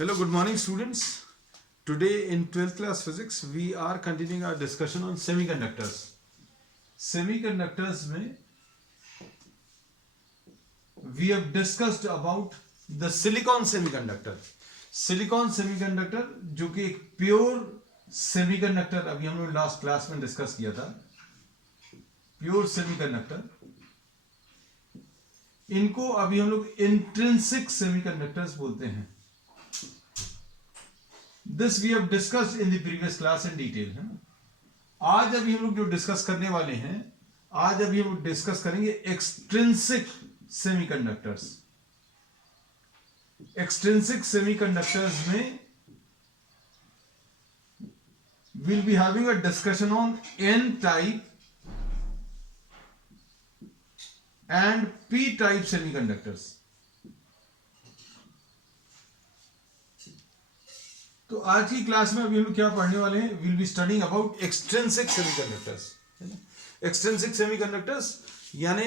Hello, good morning students. Today in 12th class physics we are continuing our discussion on semiconductors. Semiconductors में we have discussed about the silicon semiconductor. Silicon semiconductor जो कि एक pure semiconductor अभी हम लोग last class में discuss किया था. प्योर सेमीकंडक्टर इनको अभी हम लोग इंट्रिंसिक सेमीकंडक्टर्स बोलते हैं. This we have discussed in the previous class in detail, है ना. आज अभी हम लोग जो डिस्कस करने वाले हैं, आज अभी हम लोग डिस्कस करेंगे एक्सट्रिंसिक सेमीकंडक्टर्स. एक्सट्रिंसिक सेमीकंडक्टर्स में we'll be having a discussion on N type and P type semiconductors. तो आज की क्लास में अभी हम लोग क्या पढ़ने वाले हैं? Will be studying about extrinsic semiconductors. Extrinsic semiconductors यानी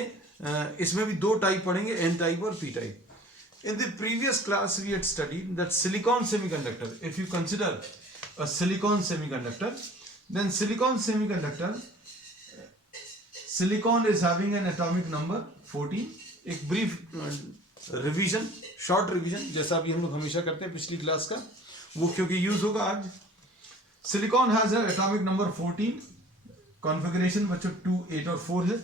इसमें भी दो टाइप पढ़ेंगे, एन टाइप और p type. In the previous class we had studied that silicon semiconductor. If you consider a silicon semiconductor, then silicon semiconductor, silicon is having an atomic number 14. एक brief revision, short revision जैसा अभी हम लोग हमेशा करते हैं पिछली class का, वो क्योंकि यूज होगा आज. Silicon has atomic number 14. Configuration बच्चों 2, 8 और 4 है.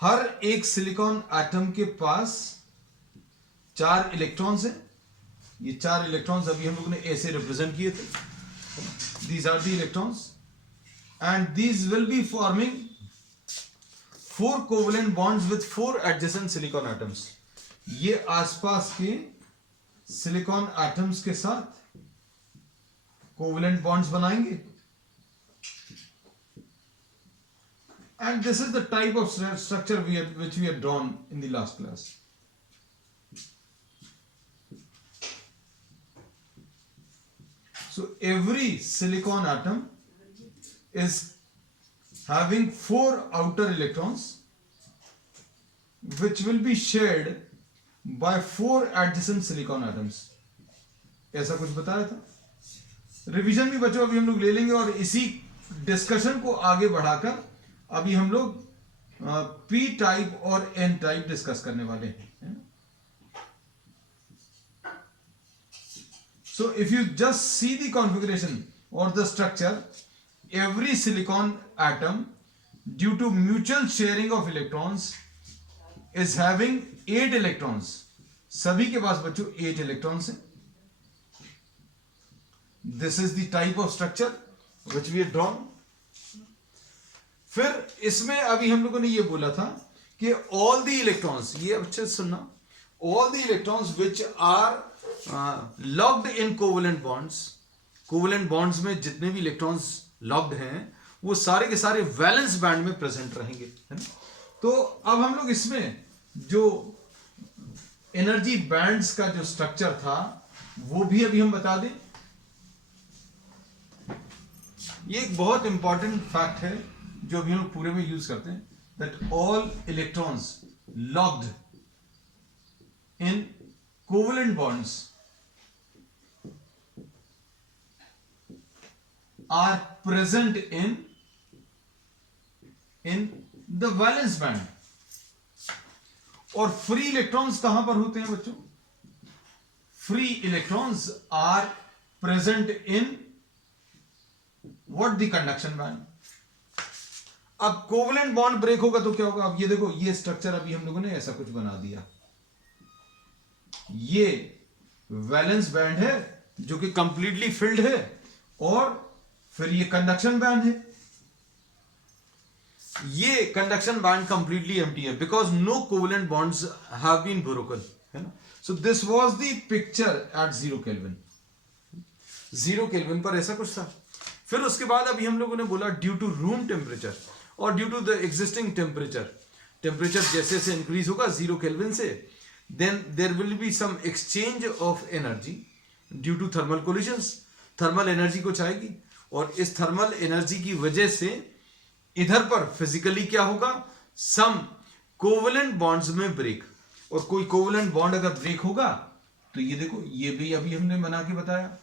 हर एक सिलिकॉन एटम के पास 4 इलेक्ट्रॉन्स हैं. ये 4 इलेक्ट्रॉन्स अभी हम लोगों ने ऐसे रिप्रेजेंट किए थे. These are the electrons and these will be forming 4 covalent bonds with 4 adjacent silicon atoms. ये आसपास के सिलिकॉन एटम्स के साथ कोवेलेंट बॉन्ड्स बनाएंगे. And this is the type of structure which we have drawn in the last class. So every silicon atom is having 4 outer electrons which will be shared by 4 adjacent silicon atoms. ऐसा कुछ बताया था. Revision भी बच्चों अभी हम लोग ले लेंगे और इसी डिस्कशन को आगे बढ़ाकर अभी हम लोग पी टाइप और एन टाइप डिस्कस करने वाले हैं. So if you just see the configuration or the structure, every silicon atom due to mutual sharing of electrons is having 8 electrons. सभी के पास बच्चों 8 electrons हैं. This is the type of structure which we have drawn. फिर इसमें अभी हम लोगों ने ये बोला था कि all the electrons, ये अच्छे से सुनना, all the electrons which are locked in covalent bonds, covalent bonds में जितने भी electrons locked हैं वो सारे के सारे वैलेंस बैंड में प्रेजेंट रहेंगे, है ना. तो अब हम लोग इसमें जो एनर्जी बैंड्स का जो स्ट्रक्चर था वो भी अभी हम बता दें. ये एक बहुत इंपॉर्टेंट फैक्ट है जो अभी हम लोग पूरे में यूज करते हैं, that all electrons locked in covalent bonds are present in the valence band. और फ्री इलेक्ट्रॉन्स कहां पर होते हैं बच्चों? Free electrons are present in what? The conduction band. अब कोवेलेंट बॉन्ड ब्रेक होगा तो क्या होगा? अब ये देखो, ये स्ट्रक्चर अभी हम लोगों ने ऐसा कुछ बना दिया. ये वैलेंस बैंड है जो कि कंप्लीटली फिल्ड है और फिर ये कंडक्शन बैंड है. ये कंडक्शन बैंड कंप्लीटली एम्प्टी है because no covalent bonds have been broken, है ना. So this was the picture at 0 Kelvin. 0 Kelvin पर ऐसा कुछ था. फिर उसके बाद अभी हम लोगों ने बोला ड्यू टू रूम टेम्परेचर और due to the existing temperature जैसे जैसे इंक्रीज होगा 0 केल्विन से, then there will be some exchange of energy due to thermal collisions. Thermal energy कुछ आएगी और इस थर्मल एनर्जी की वजह से इधर पर फिजिकली क्या होगा? सम कोवेलेंट बॉन्ड्स में ब्रेक. और कोई कोवेलेंट बॉन्ड अगर ब्रेक होगा तो ये देखो, ये भी अभी हमने बना के बताया,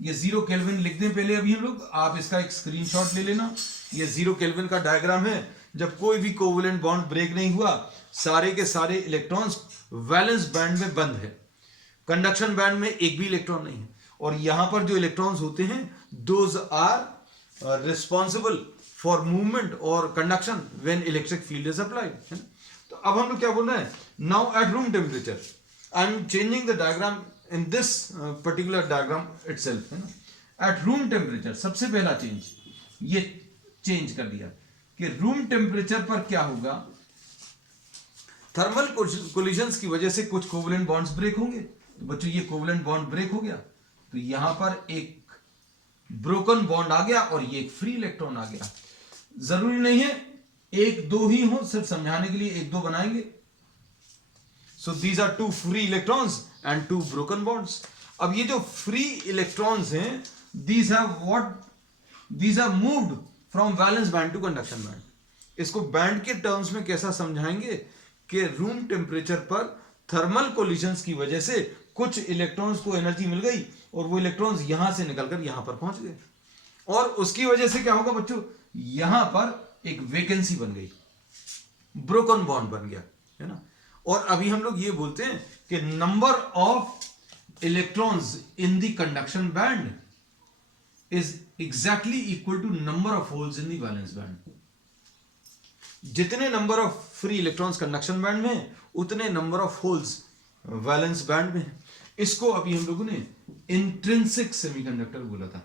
ये 0 केल्विन लिख दें पहले अभी हम लोग, आप इसका एक स्क्रीनशॉट ले लेना। ये 0 केल्विन का डायग्राम है, जब कोई भी कोवेलेंट बॉन्ड ब्रेक नहीं हुआ, सारे के सारे इलेक्ट्रॉन्स वैलेंस बैंड में बंद है, कंडक्शन बैंड में एक भी इलेक्ट्रॉन नहीं है, और यहां पर जो इलेक्ट्रॉन्स होते हैं those are responsible for movement और conduction when electric field is applied, है ना। तो अब हम लोग क्या बोल रहे हैं, now at room temperature, I am changing the diagram in this particular diagram itself, है ना। एट रूम टेम्परेचर सबसे पहला चेंज, ये चेंज कर दिया कि रूम टेम्परेचर पर क्या होगा, थर्मल कोलिजन्स की वजह से कुछ कोवेलेंट बॉन्ड्स ब्रेक होंगे। तो बच्चों ये कोवेलेंट बॉन्ड ब्रेक हो गया, तो यहां पर एक ब्रोकन बॉन्ड आ गया और ये एक फ्री इलेक्ट्रॉन आ गया। जरूरी नहीं है एक दो ही हो, सिर्फ समझाने के लिए एक दो बनाएंगे। So these are two free electrons and two broken bonds. अब ये जो फ्री इलेक्ट्रॉन्स हैं, these have moved from valence band to conduction band. इसको बैंड के टर्म्स में कैसा समझाएंगे कि रूम टेम्परेचर पर थर्मल कोलिजन्स की वजह से कुछ इलेक्ट्रॉन्स को एनर्जी मिल गई और वो इलेक्ट्रॉन्स यहां से निकलकर यहां पर पहुंच गए, और उसकी वजह से क्या होगा बच्चों, यहां पर एक वैकेंसी बन गई, ब्रोकन बॉन्ड बन गया, है ना। और अभी हम लोग ये बोलते हैं कि number of electrons in the conduction band is exactly equal to number of holes in the valence band. जितने number of free electrons conduction band में है, उतने number of holes valence band में है। इसको अभी हम लोगों ने इंट्रिंसिक सेमीकंडक्टर बोला था।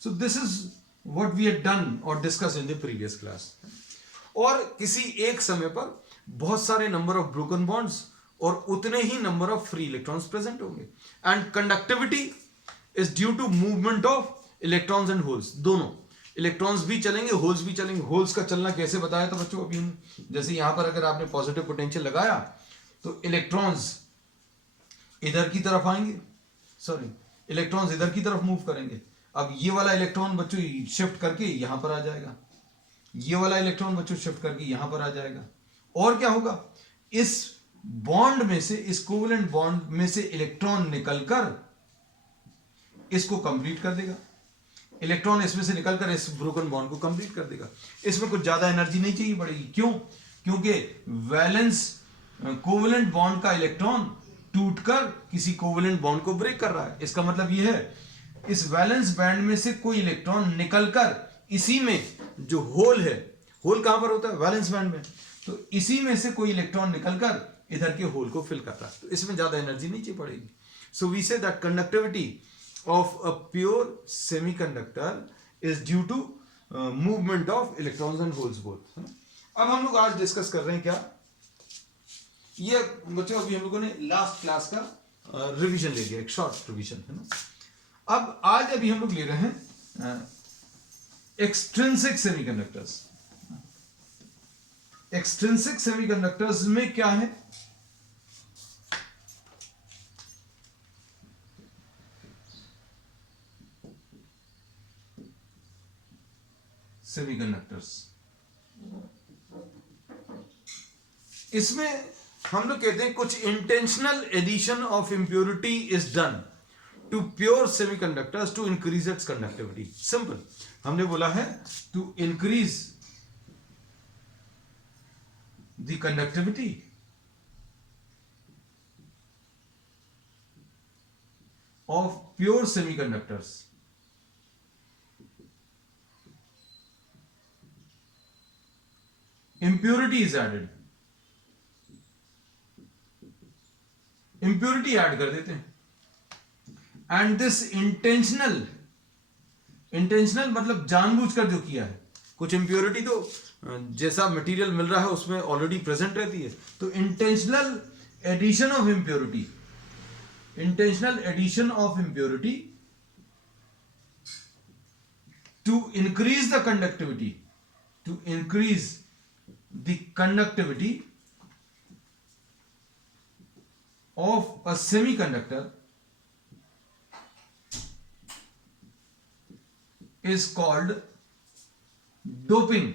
So this is what we had done और discuss in the previous class. और किसी एक समय पर बहुत सारे नंबर ऑफ ब्रोकन बॉन्ड्स और उतने ही number of free electrons present होंगे, and conductivity is due to movement of electrons and holes. दोनों इलेक्ट्रॉन्स भी चलेंगे, होल्स भी चलेंगे। होल्स का चलना कैसे बताया था बच्चों अभी, जैसे यहां पर अगर आपने पॉजिटिव पोटेंशियल लगाया तो इलेक्ट्रॉन्स इधर की तरफ आएंगे, सॉरी इलेक्ट्रॉन्स इधर की तरफ मूव करेंगे। अब ये वाला इलेक्ट्रॉन बच्चों शिफ्ट करके यहां पर आ जाएगा, ये वाला इलेक्ट्रॉन बच्चों शिफ्ट करके यहां पर आ जाएगा, और क्या होगा, इस बॉन्ड में से, इस कोवेलेंट बॉन्ड में से इलेक्ट्रॉन निकलकर इसको कंप्लीट कर देगा, इलेक्ट्रॉन इसमें से निकलकर इस ब्रोकन बॉन्ड को कंप्लीट कर देगा। इसमें कुछ ज्यादा एनर्जी नहीं चाहिए पड़ेगी, क्यों, क्योंकि वैलेंस कोवेलेंट बॉन्ड का इलेक्ट्रॉन टूटकर किसी कोवेलेंट बॉन्ड को ब्रेक कर रहा है। इसका मतलब यह है इस वैलेंस बैंड में से कोई इलेक्ट्रॉन निकलकर इसी में जो होल है, होल कहां पर होता है, वैलेंस बैंड में, तो इसी में से कोई इलेक्ट्रॉन निकलकर इधर के होल को फिल कर रहा है, तो इसमें ज्यादा एनर्जी नहीं चाहिए पड़ेगी। So we say that conductivity of a pure semiconductor is due to movement of electrons and holes both। अब हम लोग आज डिस्कस कर रहे हैं क्या, ये बच्चों अभी हम लोगों ने लास्ट क्लास का रिवीजन ले लिया, एक शॉर्ट रिवीजन, है ना। अब आज अभी हम लोग ले रहे हैं एक्सट्रिंसिक सेमीकंडक्टर्स। एक्सट्रिंसिक सेमीकंडक्टर्स में क्या है, सेमीकंडक्टर्स, इसमें हम लोग कहते हैं कुछ intentional addition of impurity is done to pure semiconductors to increase its conductivity. Simple, हमने बोला है to increase the conductivity of pure semiconductors impurity is added, impurity add कर देते हैं, एंड दिस इंटेंशनल मतलब जानबूझकर जो किया है, कुछ इंप्योरिटी तो जैसा मटेरियल मिल रहा है उसमें ऑलरेडी प्रेजेंट रहती है, तो intentional addition of impurity, intentional addition of impurity to increase the conductivity, to increase the conductivity of a semiconductor is called doping,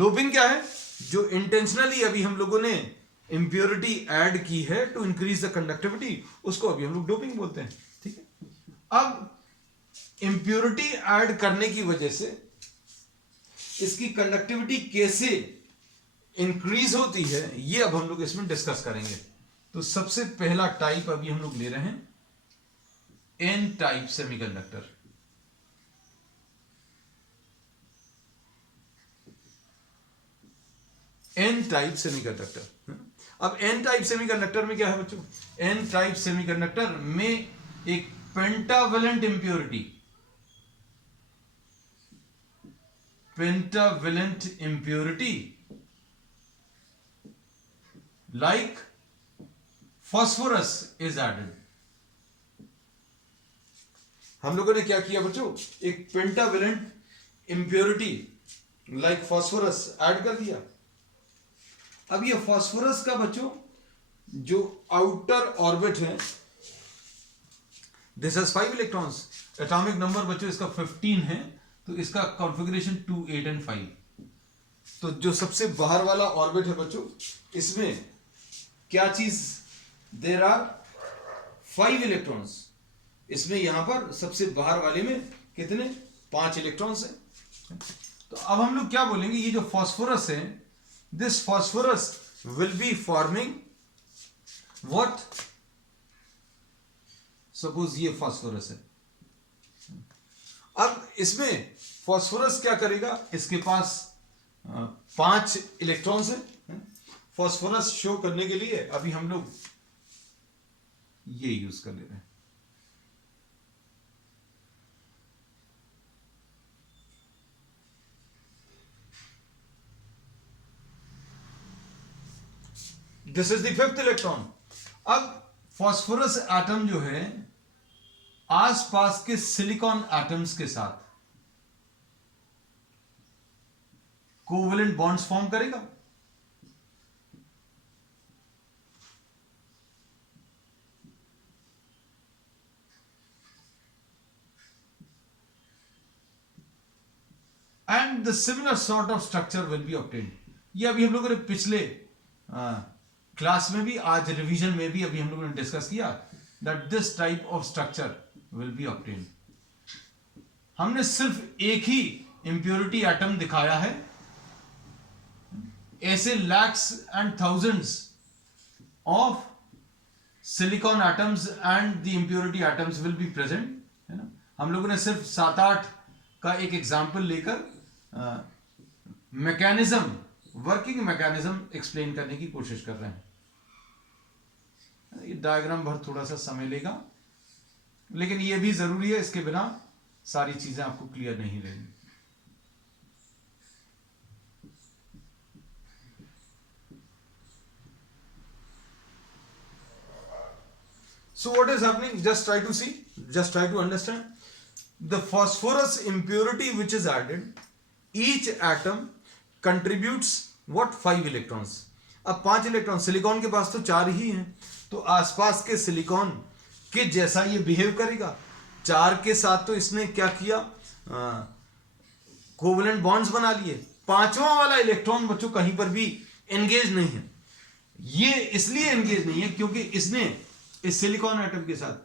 doping क्या है? जो इंटेंशनली अभी हम लोगों ने इंप्योरिटी ऐड की है टू इंक्रीज द कंडक्टिविटी, उसको अभी हम लोग डोपिंग बोलते हैं। ठीक है, अब इंप्योरिटी ऐड करने की वजह से इसकी कंडक्टिविटी कैसे इंक्रीज होती है, ये अब हम लोग इसमें डिस्कस करेंगे। तो सबसे पहला टाइप अभी हम लोग ले रहे हैं n type semiconductor. N type semiconductor. अब एन टाइप सेमीकंडक्टर में क्या है बच्चों? एन टाइप सेमीकंडक्टर में एक pentavalent impurity, pentavalent impurity like phosphorus is added. हम लोगों ने क्या किया बच्चों? एक pentavalent impurity like phosphorus add कर दिया। अब ये फास्फोरस का बच्चों जो आउटर ऑर्बिट है, this has 5 electrons, atomic number बच्चों इसका 15 है, तो इसका कॉन्फ़िगरेशन 2, 8 एंड 5। तो जो सबसे बाहर वाला ऑर्बिट है बच्चों, इसमें क्या चीज? There are 5 electrons. इसमें यहां पर सबसे बाहर वाले में कितने? 5 इलेक्ट्रॉन्स हैं। तो अब हम लोग क्या बोलेंगे? ये जो फास्फोरस है, this phosphorus will be forming what? Suppose ये फास्फोरस है। अब इसमें फास्फोरस क्या करेगा? इसके पास 5 इलेक्ट्रॉन्स हैं। फास्फोरस शो करने के लिए अभी हम लोग ये यूज कर ले रहे हैं। This is the 5th electron. अब फास्फोरस एटम जो है आसपास के सिलिकॉन एटम्स के साथ कोवेलेंट बॉन्ड्स फॉर्म करेगा। And the similar sort of structure will be obtained. ये अभी हम लोगों ने पिछले क्लास में भी, आज रिवीजन में भी अभी हम लोगों ने डिस्कस किया that this type of structure will be obtained. हमने सिर्फ एक ही इंप्योरिटी एटम दिखाया है, ऐसे lakhs and thousands of silicon atoms and the impurity atoms will be present, है ना। हम लोगों ने सिर्फ 7-8 का एक एग्जाम्पल लेकर मैकेनिज्म, वर्किंग मैकेनिज्म एक्सप्लेन करने की कोशिश कर रहे हैं। ये डायग्राम भर थोड़ा सा समय लेगा, लेकिन ये भी जरूरी है, इसके बिना सारी चीजें आपको क्लियर नहीं रहेंगी। So what is happening? Just try to see, just try to understand. The phosphorus impurity which is added, each atom contributes what? 5 electrons. अब 5 इलेक्ट्रॉन, सिलिकॉन के पास तो 4 ही हैं, तो आसपास के सिलिकॉन के जैसा ये बिहेव करेगा। 4 के साथ तो इसने क्या किया? कोवेलेंट बॉन्ड्स बना लिए। 5वां वाला इलेक्ट्रॉन बच्चों कहीं पर भी एंगेज नहीं है। ये इसलिए एंगेज नहीं है क्योंकि इसने इस सिलिकॉन एटम के साथ,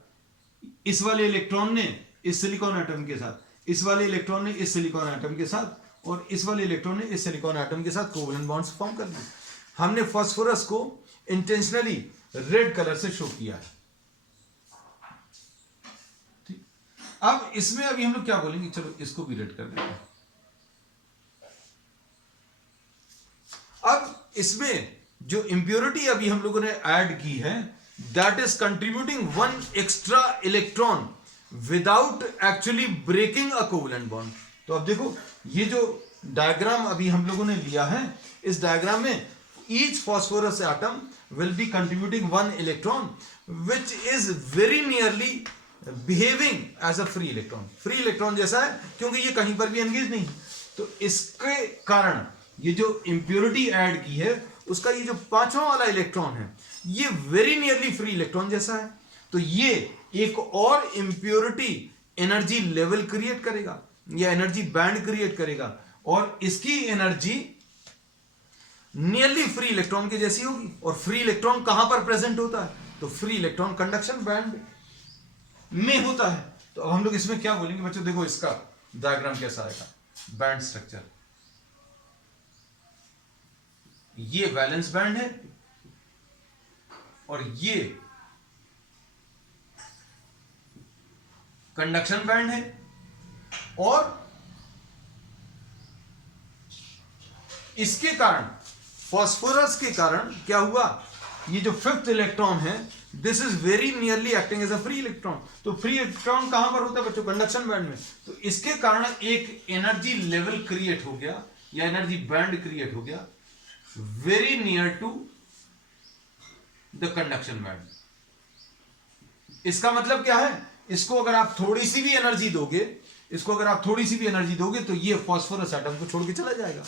इस वाले इलेक्ट्रॉन ने इस सिलिकॉन एटम के साथ, इस वाले इलेक्ट्रॉन ने इस सिलिकॉन एटम के साथ, और इस वाले इलेक्ट्रॉन ने इस सिलिकॉन एटम के साथ कोवेलेंट बॉन्ड्स फॉर्म कर दिए। हमने फास्फोरस को इंटेंशनली रेड कलर से शो किया है। ठीक, अब इसमें अभी हम लोग क्या बोलेंगे? चलो इसको भी रेड कर देते हैं। अब इसमें जो इंप्योरिटी अभी हम लोगों ने ऐड की है, that is contributing 1 extra electron without actually breaking a covalent bond. तो अब देखो, ये जो डायग्राम अभी हम लोगों ने लिया है, इस डायग्राम में each phosphorus atom will be contributing 1 electron which is very nearly behaving as a free electron. free electron जैसा है, क्योंकि ये कहीं पर भी एंगेज नहीं। तो इसके कारण ये जो इंप्योरिटी ऐड की है, उसका ये जो 5वां वाला इलेक्ट्रॉन है, ये वेरी नियरली फ्री इलेक्ट्रॉन जैसा है। तो ये एक और इंप्योरिटी एनर्जी लेवल क्रिएट करेगा या एनर्जी बैंड क्रिएट करेगा, और इसकी एनर्जी नियरली फ्री इलेक्ट्रॉन की जैसी होगी। और फ्री इलेक्ट्रॉन कहां पर प्रेजेंट होता है? तो फ्री इलेक्ट्रॉन कंडक्शन बैंड में होता है। तो अब हम लोग इसमें क्या बोलेंगे बच्चों? देखो इसका डायग्राम कैसा आएगा। बैंड स्ट्रक्चर, ये वैलेंस बैंड है और ये कंडक्शन बैंड है। और इसके कारण, फास्फोरस के कारण क्या हुआ? ये जो फिफ्थ इलेक्ट्रॉन है, this is very nearly acting as a free electron. तो फ्री इलेक्ट्रॉन कहां पर होता है बच्चों? कंडक्शन बैंड में। तो इसके कारण एक एनर्जी लेवल क्रिएट हो गया या एनर्जी बैंड क्रिएट हो गया very near to the conduction band. इसका मतलब क्या है? इसको अगर आप थोड़ी सी भी एनर्जी दोगे, तो ये फास्फोरस एटम को छोड़ के चला जाएगा।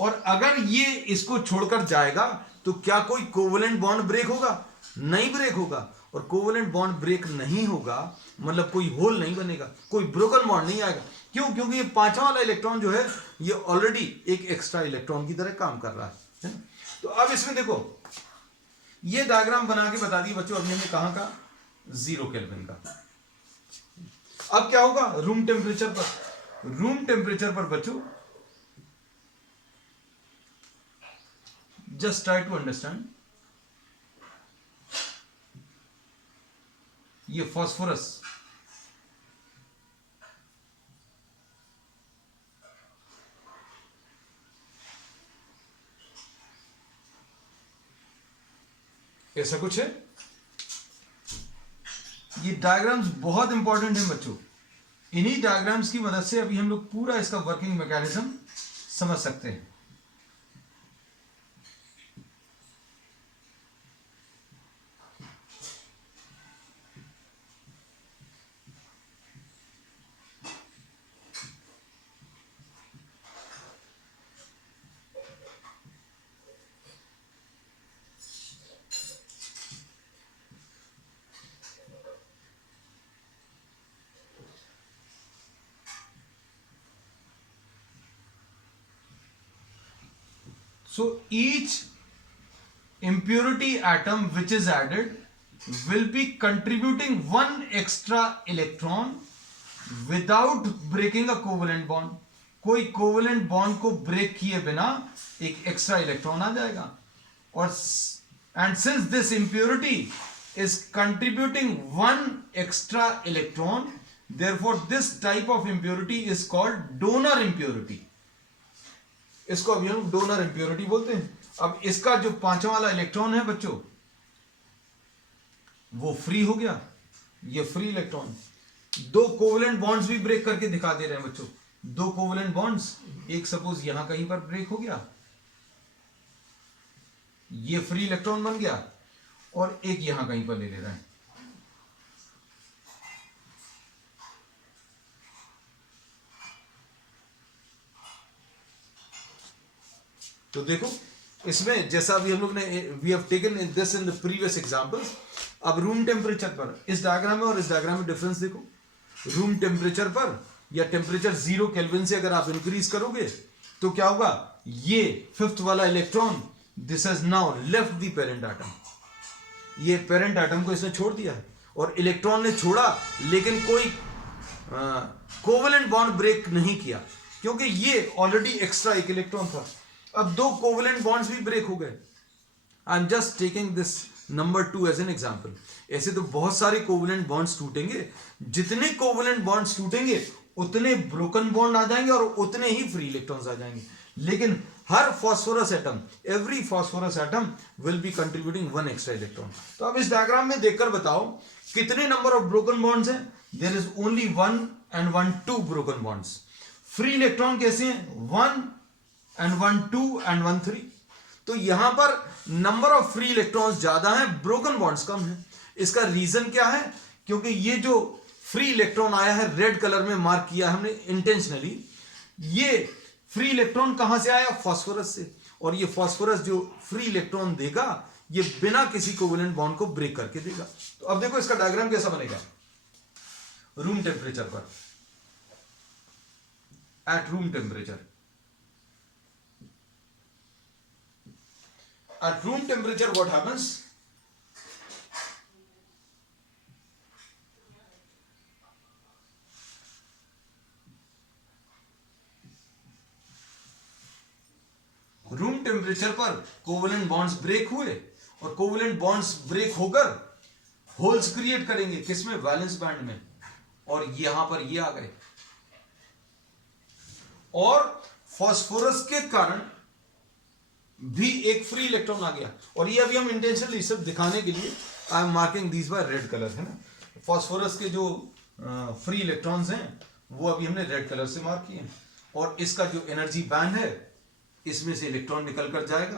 और अगर ये इसको छोड़कर जाएगा तो क्या कोई कोवेलेंट बॉन्ड ब्रेक होगा? नहीं ब्रेक होगा। और कोवेलेंट बॉन्ड ब्रेक नहीं होगा मतलब कोई होल नहीं बनेगा, कोई ब्रोकन बॉन्ड नहीं आएगा। क्यों? क्योंकि ये पांचवा वाला इलेक्ट्रॉन जो है ये ऑलरेडी एक एक्स्ट्रा इलेक्ट्रॉन की तरह काम कर रहा है ना? तो अब इसमें देखो, ये डायग्राम बना के बता दिए बच्चों अभी हमने कहां का? 0 केल्विन का। अब क्या होगा? रूम टेम्परेचर पर बच्चों, just try to understand, ये फास्फोरस ऐसा कुछ है। ये डायग्राम्स बहुत इंपॉर्टेंट है बच्चों। इन्हीं डायग्राम्स की मदद से अभी हम लोग पूरा इसका वर्किंग मैकेनिज्म समझ सकते हैं। So each impurity atom which is added will be contributing one extra electron without breaking a covalent bond. कोई कोवेलेंट बॉन्ड को ब्रेक किए बिना एक एक्स्ट्रा इलेक्ट्रॉन आ जाएगा। और and since this impurity is contributing one extra electron, therefore this type of impurity is called donor impurity. इसको अभी हम डोनर इंप्योरिटी बोलते हैं। अब इसका जो पांचवा वाला इलेक्ट्रॉन है बच्चों, वो फ्री हो गया, ये फ्री इलेक्ट्रॉन। दो कोवेलेंट बॉन्ड्स भी ब्रेक करके दिखा दे रहे हैं बच्चों। दो कोवेलेंट बॉन्ड्स, एक सपोज यहां कहीं पर ब्रेक हो गया, ये फ्री इलेक्ट्रॉन बन गया, और एक यहां कहीं पर ले रहे हैं। तो देखो इसमें जैसा अभी हम लोग ने we have taken this in the previous examples. अब रूम टेम्परेचर पर इस डायग्राम में और इस डायग्राम में डिफरेंस देखो। रूम टेम्परेचर पर या टेम्परेचर 0 केल्विन से अगर आप इंक्रीज करोगे तो क्या होगा? ये फिफ्थ वाला electron this has now left the parent atom. ये पेरेंट एटम को इसने छोड़ दिया है और इलेक्ट्रॉन ने छोड़ा, लेकिन कोई कोवेलेंट बॉन्ड ब्रेक नहीं किया क्योंकि ये ऑलरेडी एक्स्ट्रा एक इलेक्ट्रॉन था। अब दो कोवेलेंट बॉन्ड्स भी ब्रेक हो गए। I am just taking this number 2 as an example. ऐसे तो बहुत सारे कोवेलेंट बॉन्ड्स टूटेंगे। जितने कोवेलेंट बॉन्ड्स टूटेंगे उतने ब्रोकन बॉन्ड आ जाएंगे और उतने ही फ्री इलेक्ट्रॉन्स आ जाएंगे। लेकिन हर phosphorus atom, every phosphorus atom will be contributing one extra electron. तो अब इस डायग्राम में देखकर बताओ कितने नंबर ऑफ ब्रोकन बॉन्ड्स हैं? There is only 1 and 1 2 broken bonds. Free electron कैसे हैं? 1 and 1 2 and 1 3। तो यहां पर नंबर ऑफ फ्री इलेक्ट्रॉन्स ज्यादा है, ब्रोकन बॉन्ड्स कम है। इसका रीजन क्या है? क्योंकि ये जो फ्री इलेक्ट्रॉन आया है रेड कलर में मार्क किया हमने इंटेंशनली, ये फ्री इलेक्ट्रॉन कहां से आया? फास्फोरस से। और ये फास्फोरस जो फ्री इलेक्ट्रॉन देगा ये बिना किसी कोवेलेंट बॉन्ड को ब्रेक करके देगा। तो अब देखो इसका डायग्राम कैसा बनेगा। रूम टेम्परेचर पर, at room temperature, at room temperature what happens? Room temperature पर कोवेलेंट बॉन्ड्स ब्रेक हुए और कोवेलेंट बॉन्ड्स ब्रेक होकर होल्स क्रिएट करेंगे, किसमें? वैलेंस बैंड में, और यहां पर ये आ गए, और फास्फोरस के कारण भी एक फ्री इलेक्ट्रॉन आ गया। और ये अभी हम इंटेंशनली सब दिखाने के लिए I am marking these by red colour, है ना। फास्फोरस के जो फ्री इलेक्ट्रॉन्स हैं वो अभी हमने रेड कलर से मार्क किए हैं, और इसका जो एनर्जी बैंड है इसमें से इलेक्ट्रॉन निकल कर जाएगा।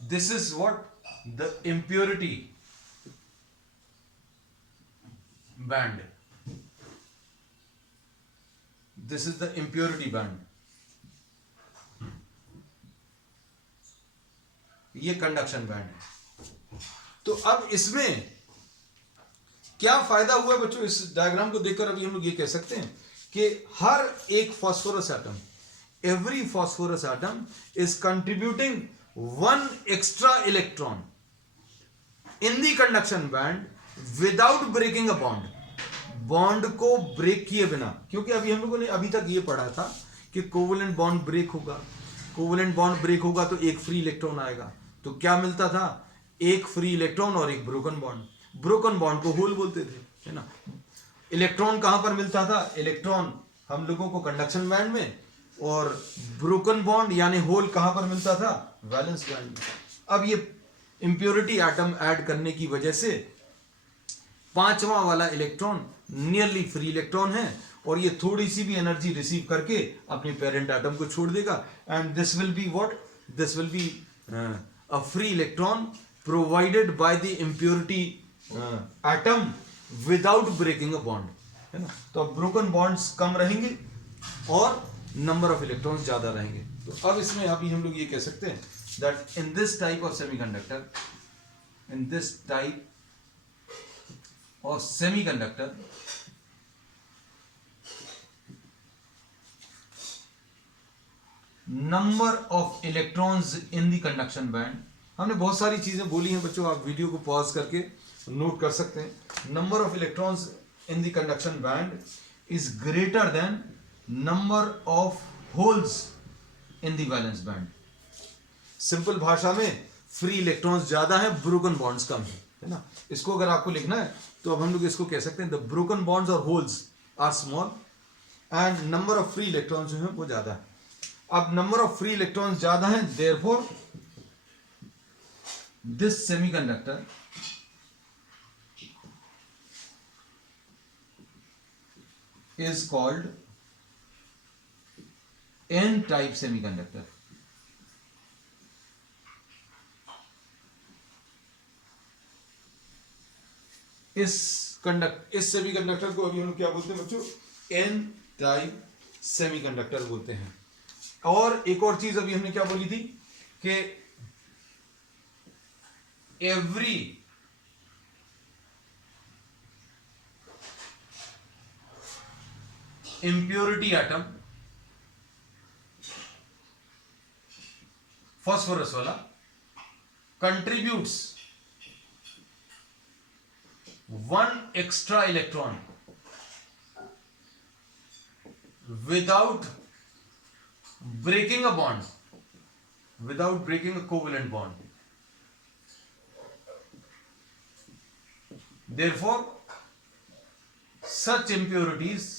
This is what the impurity band, this is the impurity band. ये कंडक्शन बैंड है। तो अब इसमें क्या फायदा हुआ बच्चों? इस डायग्राम को देखकर अभी हम लोग ये कह सकते हैं कि हर एक phosphorus atom, every phosphorus atom is contributing one extra electron in the conduction band without breaking a bond, bond को ब्रेक किए बिना। क्योंकि अभी हम लोगों ने अभी तक ये पढ़ा था कि कोवेलेंट बॉन्ड ब्रेक होगा, कोवेलेंट बॉन्ड ब्रेक होगा तो एक फ्री इलेक्ट्रॉन आएगा। तो क्या मिलता था? एक फ्री इलेक्ट्रॉन और एक ब्रोकन बॉन्ड। ब्रोकन बॉन्ड को होल बोलते थे, है ना। इलेक्ट्रॉन कहां पर मिलता था? इलेक्ट्रॉन हम लोगों को कंडक्शन बैंड में, और ब्रोकन बॉन्ड यानी होल कहां पर मिलता था? वैलेंस बैंड में। अब ये इंप्योरिटी एटम ऐड करने की वजह से पांचवा वाला इलेक्ट्रॉन नियरली फ्री इलेक्ट्रॉन है, और ये थोड़ी सी भी एनर्जी रिसीव करके अपने पेरेंट एटम को छोड़ देगा, and this will be what? This will be a free electron provided by the impurity atom without breaking a bond, है ना। तो अब ब्रोकन बॉन्ड्स कम रहेंगे और नंबर ऑफ इलेक्ट्रॉन्स ज्यादा रहेंगे। तो अब इसमें अभी हम लोग ये कह सकते हैं that in this type of semiconductor, in this type of semiconductor, number of electrons in the conduction band, हमने बहुत सारी चीजें बोली हैं बच्चों, आप वीडियो को पॉज करके नोट कर सकते हैं। Number of electrons in the conduction band is greater than number of holes in the valence band. Simple भाषा में फ्री इलेक्ट्रॉन्स ज्यादा है, ब्रोकन बॉन्ड्स कम है ना। इसको अगर आपको लिखना है तो अब हम लोग इसको कह सकते हैं द ब्रोकन बॉन्ड्स और holes are small and number of free electrons जो है वो ज्यादा है। अब नंबर ऑफ फ्री इलेक्ट्रॉन्स ज्यादा है, therefore this semiconductor is called n-type semiconductor. इस सेमीकंडक्टर को अभी हम क्या बोलते हैं बच्चों? n-type सेमीकंडक्टर बोलते हैं। और एक और चीज अभी हमने क्या बोली थी कि एवरी impurity atom, phosphorus वाला, contributes one extra electron without breaking a bond, without breaking a covalent bond. Therefore, such impurities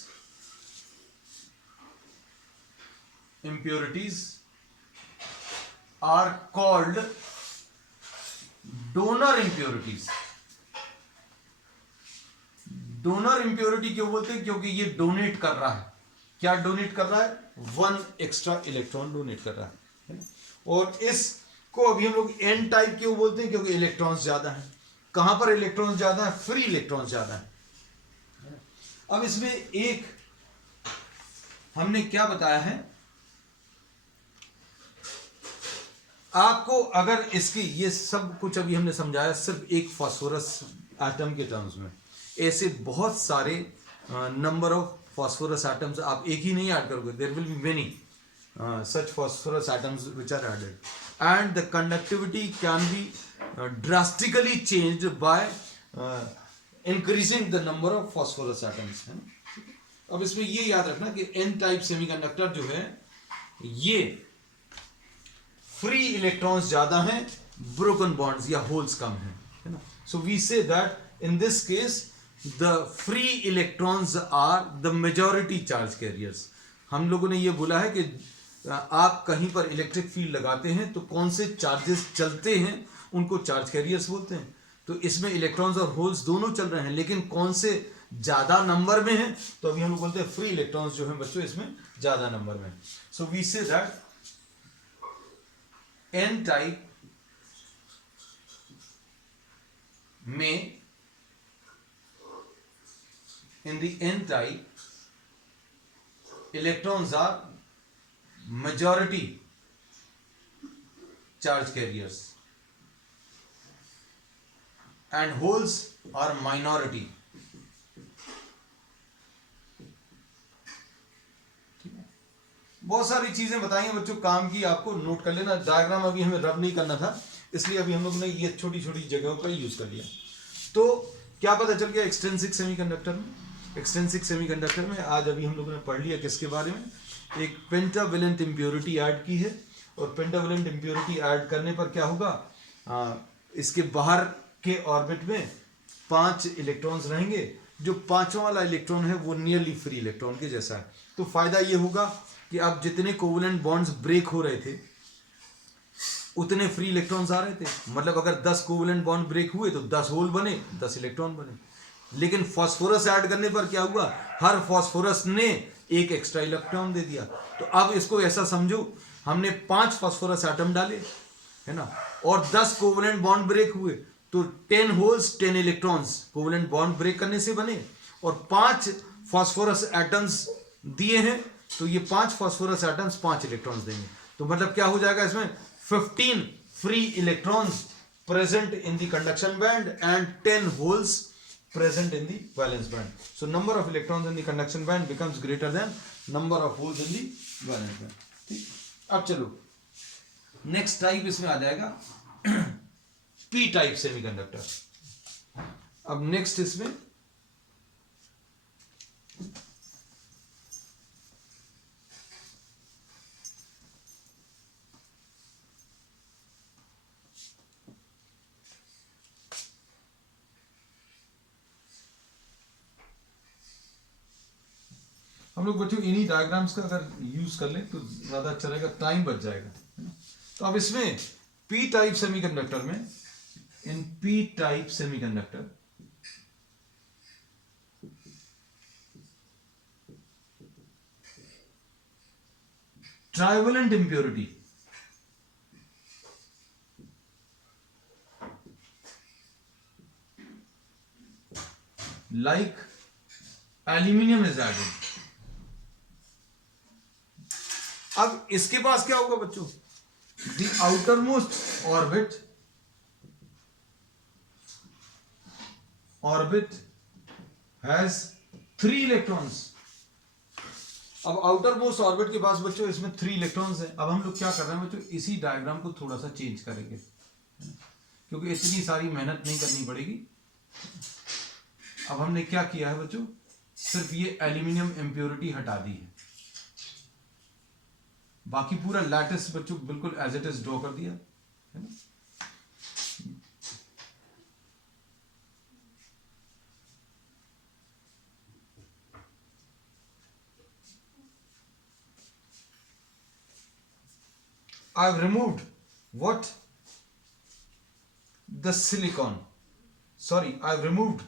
are called donor impurities. Donor impurity क्यों बोलते हैं? क्योंकि ये डोनेट कर रहा है। क्या डोनेट कर रहा है? वन एक्स्ट्रा इलेक्ट्रॉन डोनेट कर रहा है ना? और इसको अभी हम लोग एन टाइप क्यों बोलते हैं? क्योंकि इलेक्ट्रॉन्स ज्यादा हैं। कहां पर इलेक्ट्रॉन्स ज्यादा है? फ्री इलेक्ट्रॉन्स ज्यादा है। अब इसमें एक हमने क्या बताया है आपको, अगर इसकी ये सब कुछ अभी हमने समझाया सिर्फ एक फास्फोरस एटम के टर्म्स में, ऐसे बहुत सारे नंबर ऑफ फास्फोरस एटम्स आप एक ही नहीं ऐड करोगे, there will be many such phosphorus atoms which are added, and the conductivity can be drastically changed by increasing the number of phosphorus atoms, है ना। अब इसमें ये याद रखना कि n टाइप सेमीकंडक्टर जो है ये फ्री इलेक्ट्रॉन्स ज्यादा हैं, ब्रोकन बॉन्ड्स या होल्स कम हैं, है ना। So we say that in this case the free electrons are the majority charge carriers. हम लोगों ने ये बोला है कि आप कहीं पर इलेक्ट्रिक फील्ड लगाते हैं तो कौन से चार्जेस चलते हैं उनको चार्ज कैरियर्स बोलते हैं। तो इसमें इलेक्ट्रॉन्स और होल्स दोनों चल रहे हैं, लेकिन कौन से ज्यादा नंबर में हैं, तो अभी हम लोग बोलते हैं फ्री इलेक्ट्रॉन्स जो हैं बच्चों इसमें ज्यादा नंबर में। So we say that n type में, in the n type electrons are majority charge carriers and holes are minority। बहुत सारी चीजें बताई हैं बच्चों, काम की, आपको नोट कर लेना। डायग्राम अभी हमें रब नहीं करना था, इसलिए अभी हम लोग ने ये छोटी छोटी जगहों का यूज कर लिया। तो क्या पता चल गया एक्सट्रिंसिक सेमीकंडक्टर में? एक्सट्रिंसिक सेमीकंडक्टर में आज अभी हम लोगों ने पढ़ लिया किसके बारे में, एक पेंटावेलेंट इंप्योरिटी ऐड की है, और पेंटावेलेंट इंप्योरिटी ऐड करने पर क्या होगा, इसके बाहर के ऑर्बिट में 5 इलेक्ट्रॉन्स रहेंगे, जो पांचवा वाला इलेक्ट्रॉन है वो नियरली फ्री इलेक्ट्रॉन के जैसा है। तो फायदा ये होगा कि अब जितने कोवेलेंट बॉन्ड्स ब्रेक हो रहे थे उतने फ्री इलेक्ट्रॉन्स आ रहे थे। मतलब अगर 10 कोवेलेंट बॉन्ड ब्रेक हुए तो 10 होल बने, 10 इलेक्ट्रॉन बने। लेकिन फास्फोरस ऐड करने पर क्या हुआ, हर फास्फोरस ने एक एक्स्ट्रा इलेक्ट्रॉन दे दिया। तो अब इसको ऐसा समझो, हमने 5 फास्फोरस एटम डाले, है ना, और 10 कोवेलेंट बॉन्ड ब्रेक हुए, तो 10 holes 10 electrons covalent bond break करने से बने, और 5 फास्फोरस एटम्स दिए हैं, तो ये 5 फास्फोरस एटम्स 5 इलेक्ट्रॉन्स देंगे। तो मतलब क्या हो जाएगा इसमें, 15 free electrons present in the conduction band and 10 holes present in the valence band. So number of electrons in the conduction band becomes greater than number of holes in the valence band. ठीक, अब चलो next type इसमें आ जाएगा p type semiconductor. अब next इसमें हम लोग बच्चों इन्हीं डायग्राम्स का अगर यूज कर लें तो ज्यादा अच्छा रहेगा, टाइम बच जाएगा, है ना। तो अब इसमें पी टाइप सेमीकंडक्टर में, in P type semiconductor trivalent impurity like aluminium is added. अब इसके पास क्या होगा बच्चों, the outermost orbit has 3 electrons. अब आउटर मोस्ट ऑर्बिट के पास बच्चों इसमें 3 इलेक्ट्रॉन्स हैं। अब हम लोग क्या कर रहे हैं बच्चों, इसी डायग्राम को थोड़ा सा चेंज करेंगे, क्योंकि इतनी सारी मेहनत नहीं करनी पड़ेगी। अब हमने क्या किया है बच्चों, सिर्फ ये एल्यूमिनियम इम्प्योरिटी हटा दी है, बाकी पूरा लैटिस बच्चों बिल्कुल एज इट इज ड्रॉ कर दिया, है ना। I've removed what? The silicon. Sorry, I've removed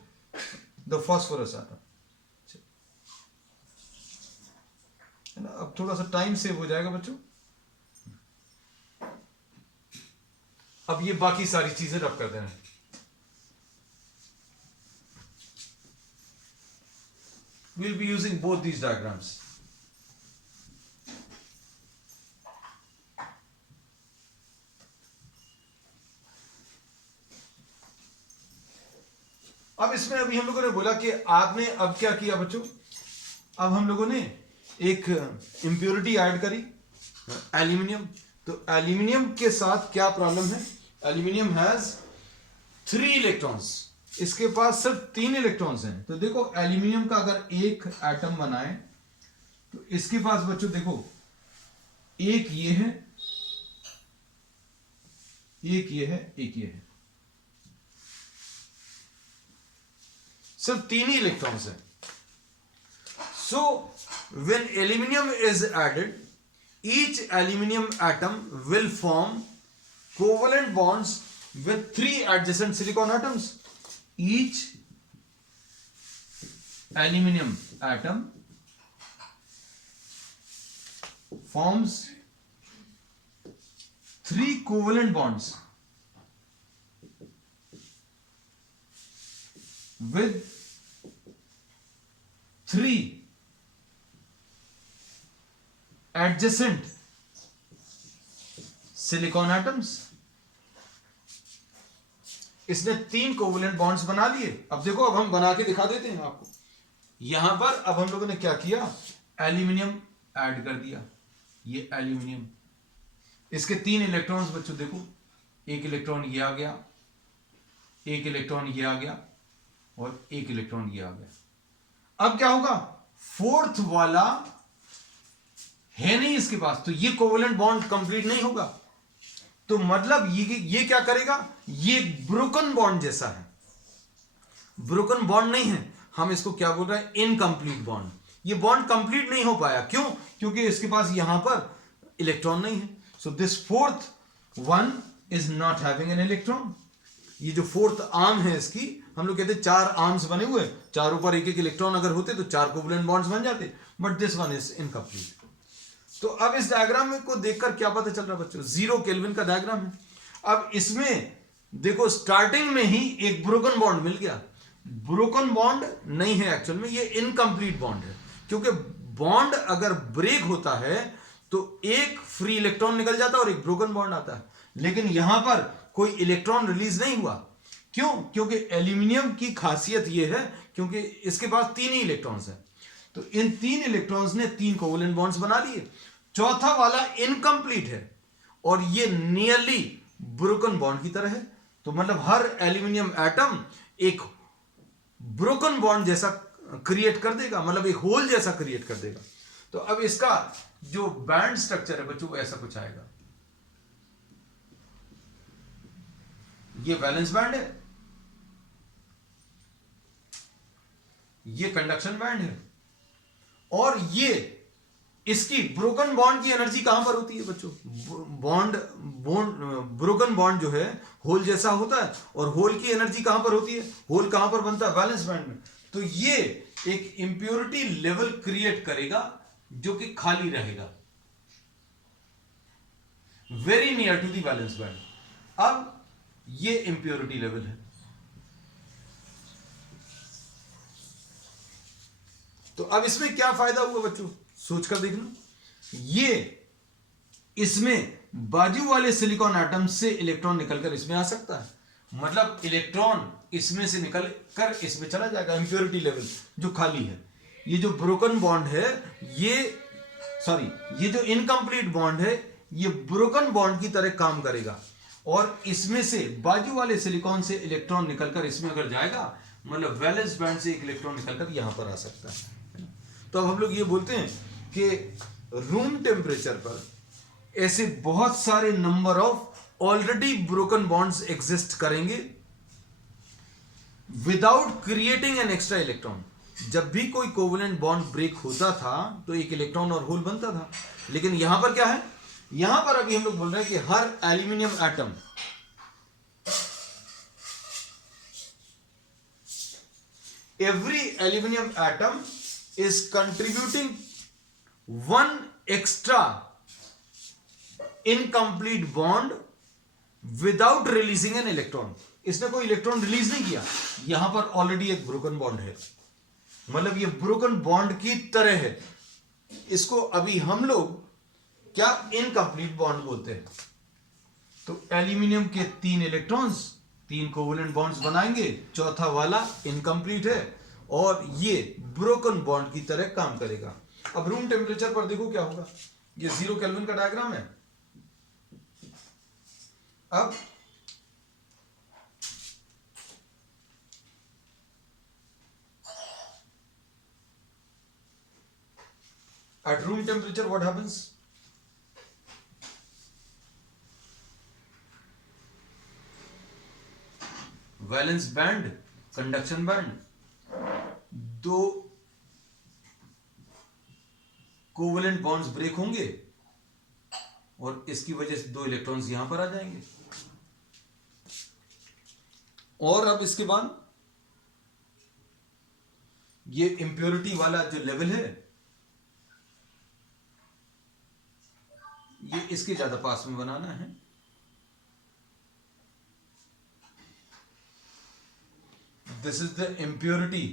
the phosphorus atom. है ना, अब थोड़ा सा टाइम सेव हो जाएगा बच्चों। अब ये बाकी सारी चीजें रब कर देना। We'll be using both these diagrams. अब इसमें अभी हम लोगों ने बोला कि आपने अब क्या किया बच्चों, अब हम लोगों ने एक इंप्योरिटी ऐड करी, एल्यूमिनियम, तो एल्यूमिनियम के साथ क्या प्रॉब्लम है? एल्यूमिनियम हैज 3 इलेक्ट्रॉन्स, इसके पास सिर्फ 3 इलेक्ट्रॉन्स हैं। तो देखो एल्यूमिनियम का अगर एक एटम बनाए तो इसके पास बच्चों देखो एक ये है, एक ये है, एक ये है, सिर्फ 3 ही इलेक्ट्रॉन्स हैं। So when aluminium is added, each aluminum atom will form covalent bonds with 3 adjacent silicon atoms. Each aluminum atom forms 3 covalent bonds with 3 adjacent silicon atoms. इसने 3 कोवलेंट बॉन्ड्स बना लिए। अब देखो, अब हम बना के दिखा देते हैं आपको। यहां पर अब हम लोगों ने क्या किया, एल्यूमिनियम ऐड कर दिया, ये एल्यूमिनियम, इसके 3 इलेक्ट्रॉन्स बच्चों देखो, एक इलेक्ट्रॉन ये आ गया, एक इलेक्ट्रॉन ये आ गया और एक इलेक्ट्रॉन ये आ गया। अब क्या होगा, फोर्थ वाला है नहीं इसके पास, तो ये कोवलेंट बॉन्ड कंप्लीट नहीं होगा। तो मतलब ये क्या करेगा, ये ब्रोकन बॉन्ड जैसा है, ब्रोकन बॉन्ड नहीं है, हम इसको क्या बोल रहे हैं, इनकंप्लीट बॉन्ड। ये बॉन्ड कंप्लीट नहीं हो पाया, क्यों? क्योंकि इसके पास यहां पर इलेक्ट्रॉन नहीं है। So this fourth one is not having an electron. ये जो फोर्थ आर्म है इसकी, हम लोग कहते हैं 4 आर्म्स बने हुए, चारों पर एक एक इलेक्ट्रॉन अगर होते तो 4 कोवलेंट बॉन्ड्स बन जाते, but this one is incomplete. तो अब इस डायग्राम में को देखकर क्या पता चल रहा है बच्चों, 0 केल्विन का डायग्राम है। अब इसमें देखो स्टार्टिंग में ही एक ब्रोकन बॉन्ड मिल गया। ब्रोकन बॉन्ड नहीं है एक्चुअल में, ये इनकंप्लीट बॉन्ड है, क्योंकि बॉन्ड अगर ब्रेक होता है तो एक फ्री इलेक्ट्रॉन निकल जाता है और एक ब्रोकन बॉन्ड आता है, लेकिन यहां पर कोई इलेक्ट्रॉन रिलीज नहीं हुआ। क्यों? क्योंकि एल्यूमिनियम की खासियत यह है क्योंकि इसके पास 3 ही इलेक्ट्रॉन्स हैं, तो इन 3 इलेक्ट्रॉन्स ने 3 कोवलेंट बॉन्ड्स बना लिए। चौथा वाला इनकंप्लीट है और ये नियरली ब्रोकन बॉन्ड की तरह है। तो मतलब हर एल्यूमिनियम एटम एक ब्रोकन बॉन्ड जैसा क्रिएट कर देगा, मतलब एक होल जैसा क्रिएट कर देगा। तो अब इसका जो बैंड स्ट्रक्चर है बच्चों, ऐसा कुछ आएगा। ये वैलेंस बैंड है, ये कंडक्शन बैंड है, और ये इसकी ब्रोकन बॉन्ड की एनर्जी कहां पर होती है बच्चों, ब्रोकन बॉन्ड जो है होल जैसा होता है, और होल की एनर्जी कहां पर होती है, होल कहां पर बनता है, वैलेंस बैंड में। तो ये एक इंप्योरिटी लेवल क्रिएट करेगा जो कि खाली रहेगा, very near to the valence band. अब ये इंप्योरिटी लेवल है। तो अब इसमें क्या फायदा हुआ बच्चों, सोचकर देखना। ये इसमें बाजू वाले सिलिकॉन एटम से इलेक्ट्रॉन निकलकर इसमें आ सकता है, मतलब इलेक्ट्रॉन इसमें से निकल कर इसमें चला जाएगा, इंप्योरिटी लेवल जो खाली है। ये जो ब्रोकन बॉन्ड है, ये जो इनकंप्लीट बॉन्ड है, ये ब्रोकन बॉन्ड की तरह काम करेगा, और इसमें से बाजू वाले सिलिकॉन से इलेक्ट्रॉन निकलकर इसमें अगर जाएगा, मतलब वैलेंस बैंड से एक इलेक्ट्रॉन निकलकर यहां पर आ सकता है। तो अब हम लोग ये बोलते हैं कि रूम टेम्परेचर पर ऐसे बहुत सारे number of already broken bonds exist करेंगे without creating an extra electron. जब भी कोई कोवलेंट बॉन्ड ब्रेक होता था तो एक इलेक्ट्रॉन और होल बनता था, लेकिन यहां पर क्या है, यहां पर अभी हम लोग बोल रहे हैं कि हर aluminium atom every aluminum atom is contributing one extra incomplete bond without releasing an electron। इसने कोई इलेक्ट्रॉन रिलीज नहीं किया, यहां पर ऑलरेडी एक ब्रोकन बॉन्ड है, मतलब ये ब्रोकन बॉन्ड की तरह है। इसको अभी हम लोग क्या इनकंप्लीट बॉन्ड बोलते हैं। तो एल्यूमिनियम के 3 इलेक्ट्रॉन्स 3 कोवलेंट बॉन्ड्स बनाएंगे, चौथा वाला इनकंप्लीट है और ये ब्रोकन बॉन्ड की तरह काम करेगा। अब रूम टेम्परेचर पर देखो क्या होगा, ये 0 केल्विन का डायग्राम है। अब at room temperature what happens? Valence band, conduction band, दो कोवेलेंट बॉन्ड्स ब्रेक होंगे और इसकी वजह से दो इलेक्ट्रॉन्स यहां पर आ जाएंगे। और अब इसके बाद ये इंप्योरिटी वाला जो लेवल है ये इसके ज्यादा पास में बनाना है। This is the impurity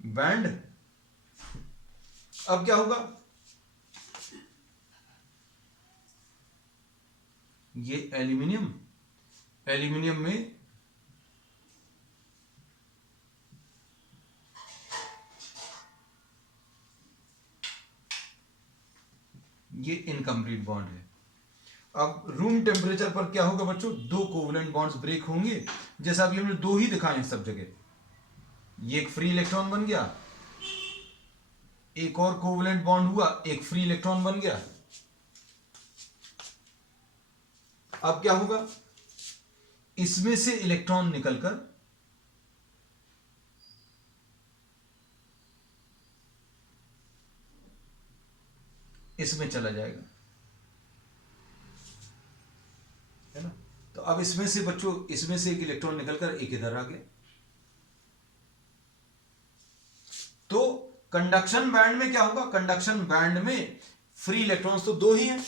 band. अब क्या होगा, ये एल्यूमिनियम, एल्यूमिनियम में ये इनकम्प्लीट बॉन्ड है। अब रूम टेम्परेचर पर क्या होगा बच्चों, दो कोवेलेंट बॉन्ड्स ब्रेक होंगे, जैसा अभी हमने दो ही दिखाए हैं सब जगह। ये एक फ्री इलेक्ट्रॉन बन गया, एक और कोवेलेंट बॉन्ड हुआ, एक फ्री इलेक्ट्रॉन बन गया। अब क्या होगा, इसमें से इलेक्ट्रॉन निकलकर इसमें चला जाएगा, है ना। तो अब इसमें से बच्चों, इसमें से एक इलेक्ट्रॉन निकलकर एक इधर आ गया। तो कंडक्शन बैंड में क्या होगा, कंडक्शन बैंड में फ्री इलेक्ट्रॉन्स तो दो ही हैं।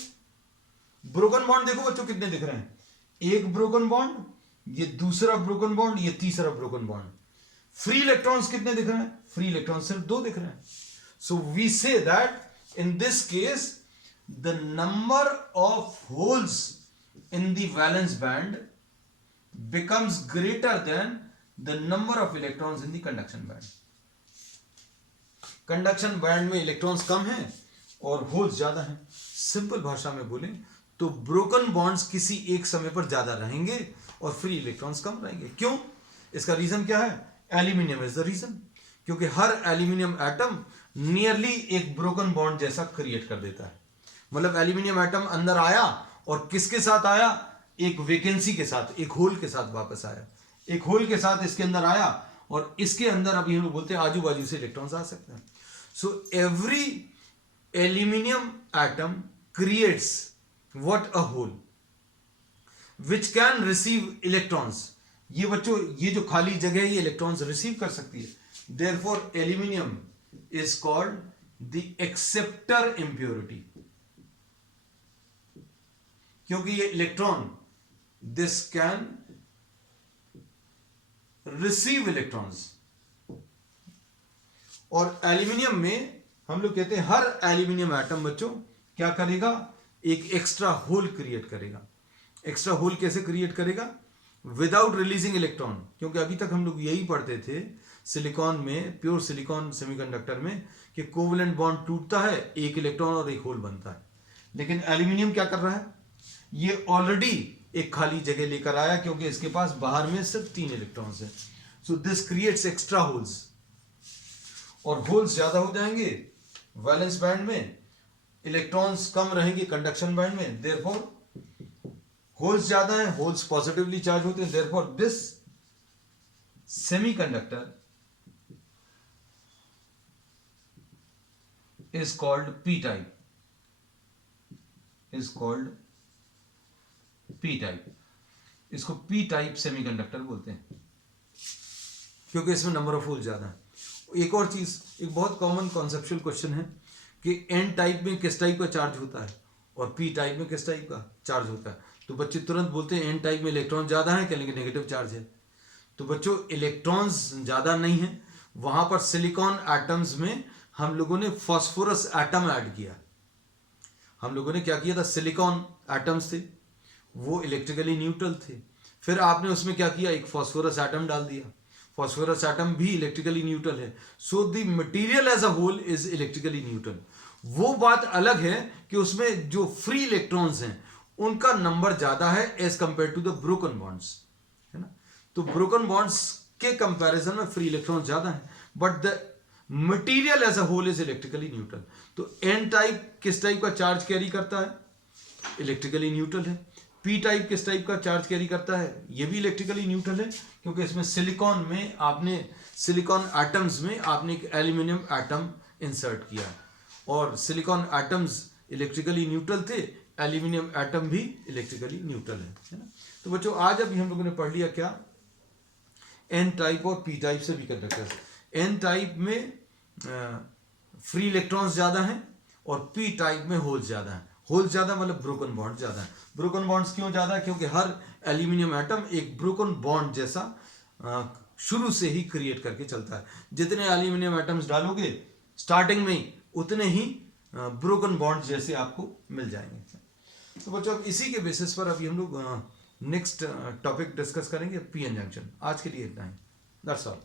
ब्रोकन बॉन्ड देखो बच्चों कितने दिख रहे हैं, एक ब्रोकन बॉन्ड, ये दूसरा ब्रोकन बॉन्ड, ये तीसरा ब्रोकन बॉन्ड। फ्री इलेक्ट्रॉन्स कितने दिख रहे हैं, फ्री इलेक्ट्रॉन्स सिर्फ दो दिख रहे हैं। So we say that in this case the number of holes in the valence band becomes greater than the number of electrons in the conduction band. Conduction band में इलेक्ट्रॉन्स कम हैं और holes ज्यादा हैं। सिंपल भाषा में बोलें तो broken bonds किसी एक समय पर ज्यादा रहेंगे और फ्री इलेक्ट्रॉन्स कम रहेंगे। क्यों, इसका रीजन क्या है, एल्यूमिनियम इज द रीजन। क्योंकि हर एल्यूमिनियम एटम नियरली एक ब्रोकन बॉन्ड जैसा क्रिएट कर देता है। मतलब एल्यूमिनियम एटम अंदर आया और किसके साथ आया, एक वेकेंसी के साथ, एक होल के साथ वापस आया, एक होल के साथ इसके अंदर आया और इसके अंदर अभी हम लोग बोलते हैं आजू बाजू से इलेक्ट्रॉन्स आ सकते हैं। So every aluminium atom creates what a hole which can receive electrons. ये बच्चों, ये जो खाली जगह है ये इलेक्ट्रॉन्स रिसीव कर सकती है। Therefore, aluminium is called the acceptor impurity. क्योंकि ये electron, this can receive electrons. और एल्यूमिनियम में हम लोग कहते हैं हर एल्यूमिनियम एटम बच्चों क्या करेगा, एक एक्स्ट्रा होल क्रिएट करेगा। एक्स्ट्रा होल कैसे क्रिएट करेगा, विदाउट रिलीजिंग इलेक्ट्रॉन। क्योंकि अभी तक हम लोग यही पढ़ते थे सिलिकॉन में, प्योर सिलिकॉन सेमीकंडक्टर में, कि कोवेलेंट बॉन्ड टूटता है, एक इलेक्ट्रॉन और एक होल बनता है। लेकिन एल्यूमिनियम क्या कर रहा है, ये ऑलरेडी एक खाली जगह लेकर आया, क्योंकि इसके पास बाहर में सिर्फ 3 इलेक्ट्रॉन्स है। So this creates extra holes, और होल्स ज्यादा हो जाएंगे वैलेंस बैंड में, इलेक्ट्रॉन्स कम रहेंगे कंडक्शन बैंड में। देयरफॉर होल्स ज्यादा है, होल्स पॉजिटिवली चार्ज होते हैं। Therefore this semiconductor is called p type, is called p type। इसको p टाइप सेमीकंडक्टर बोलते हैं क्योंकि इसमें नंबर ऑफ होल ज्यादा है। एक और चीज, एक बहुत कॉमन कॉन्सेप्चुअल क्वेश्चन है कि n टाइप में किस टाइप का चार्ज होता है और p टाइप में किस टाइप का चार्ज होता है। तो बच्चे तुरंत बोलते हैं n टाइप में इलेक्ट्रॉन ज्यादा है, क्या, लेकिन नेगेटिव चार्ज है। तो बच्चों इलेक्ट्रॉन्स ज्यादा नहीं है, वहां पर सिलिकॉन एटम्स में हम लोगों ने फास्फोरस एटम ऐड किया। हम लोगों ने क्या किया था, सिलिकॉन एटम्स थे वो इलेक्ट्रिकली न्यूट्रल थे, फिर आपने उसमें क्या किया, एक फास्फोरस एटम डाल दिया। फॉस्फोरस एटम भी इलेक्ट्रिकली न्यूट्रल है. So the material as a hole is electrically neutral. वो बात अलग है कि उसमें जो फ्री इलेक्ट्रॉन्स हैं उनका नंबर ज्यादा है as compare to the broken bonds, है ना. तो ब्रोकन बॉन्ड्स के कंपैरिजन में फ्री इलेक्ट्रॉन ज्यादा है, but the material as a hole is electrically neutral. तो एन टाइप किस टाइप का चार्ज कैरी करता है? इलेक्ट्रिकली न्यूट्रल है. पी टाइप किस टाइप का चार्ज कैरी करता है? ये भी इलेक्ट्रिकली न्यूट्रल है, क्योंकि इसमें सिलिकॉन में आपने सिलिकॉन एटम्स में आपने एक एल्यूमिनियम एटम इंसर्ट किया और सिलिकॉन एटम्स इलेक्ट्रिकली न्यूट्रल थे, एल्यूमिनियम एटम भी इलेक्ट्रिकली न्यूट्रल है ना. तो बच्चों आज अभी हम लोगों ने पढ़ लिया क्या, एन टाइप और पी टाइप से भी कंडक्टर्स. एन टाइप में फ्री इलेक्ट्रॉन्स ज्यादा हैं और पी टाइप में होल्स ज्यादा हैं. होल्स ज्यादा मतलब ब्रोकन बॉन्ड ज्यादा है. ब्रोकन बॉन्ड्स क्यों ज्यादा है? क्योंकि हर एल्यूमिनियम एटम एक ब्रोकन बॉन्ड जैसा शुरू से ही क्रिएट करके चलता है. जितने एल्यूमिनियम एटम्स डालोगे स्टार्टिंग में ही उतने ही ब्रोकन बॉन्ड जैसे आपको मिल जाएंगे. तो बच्चों इसी के बेसिस पर अभी हम लोग नेक्स्ट टॉपिक डिस्कस करेंगे, पीएन जंक्शन. आज के लिए इतना ही. That's all.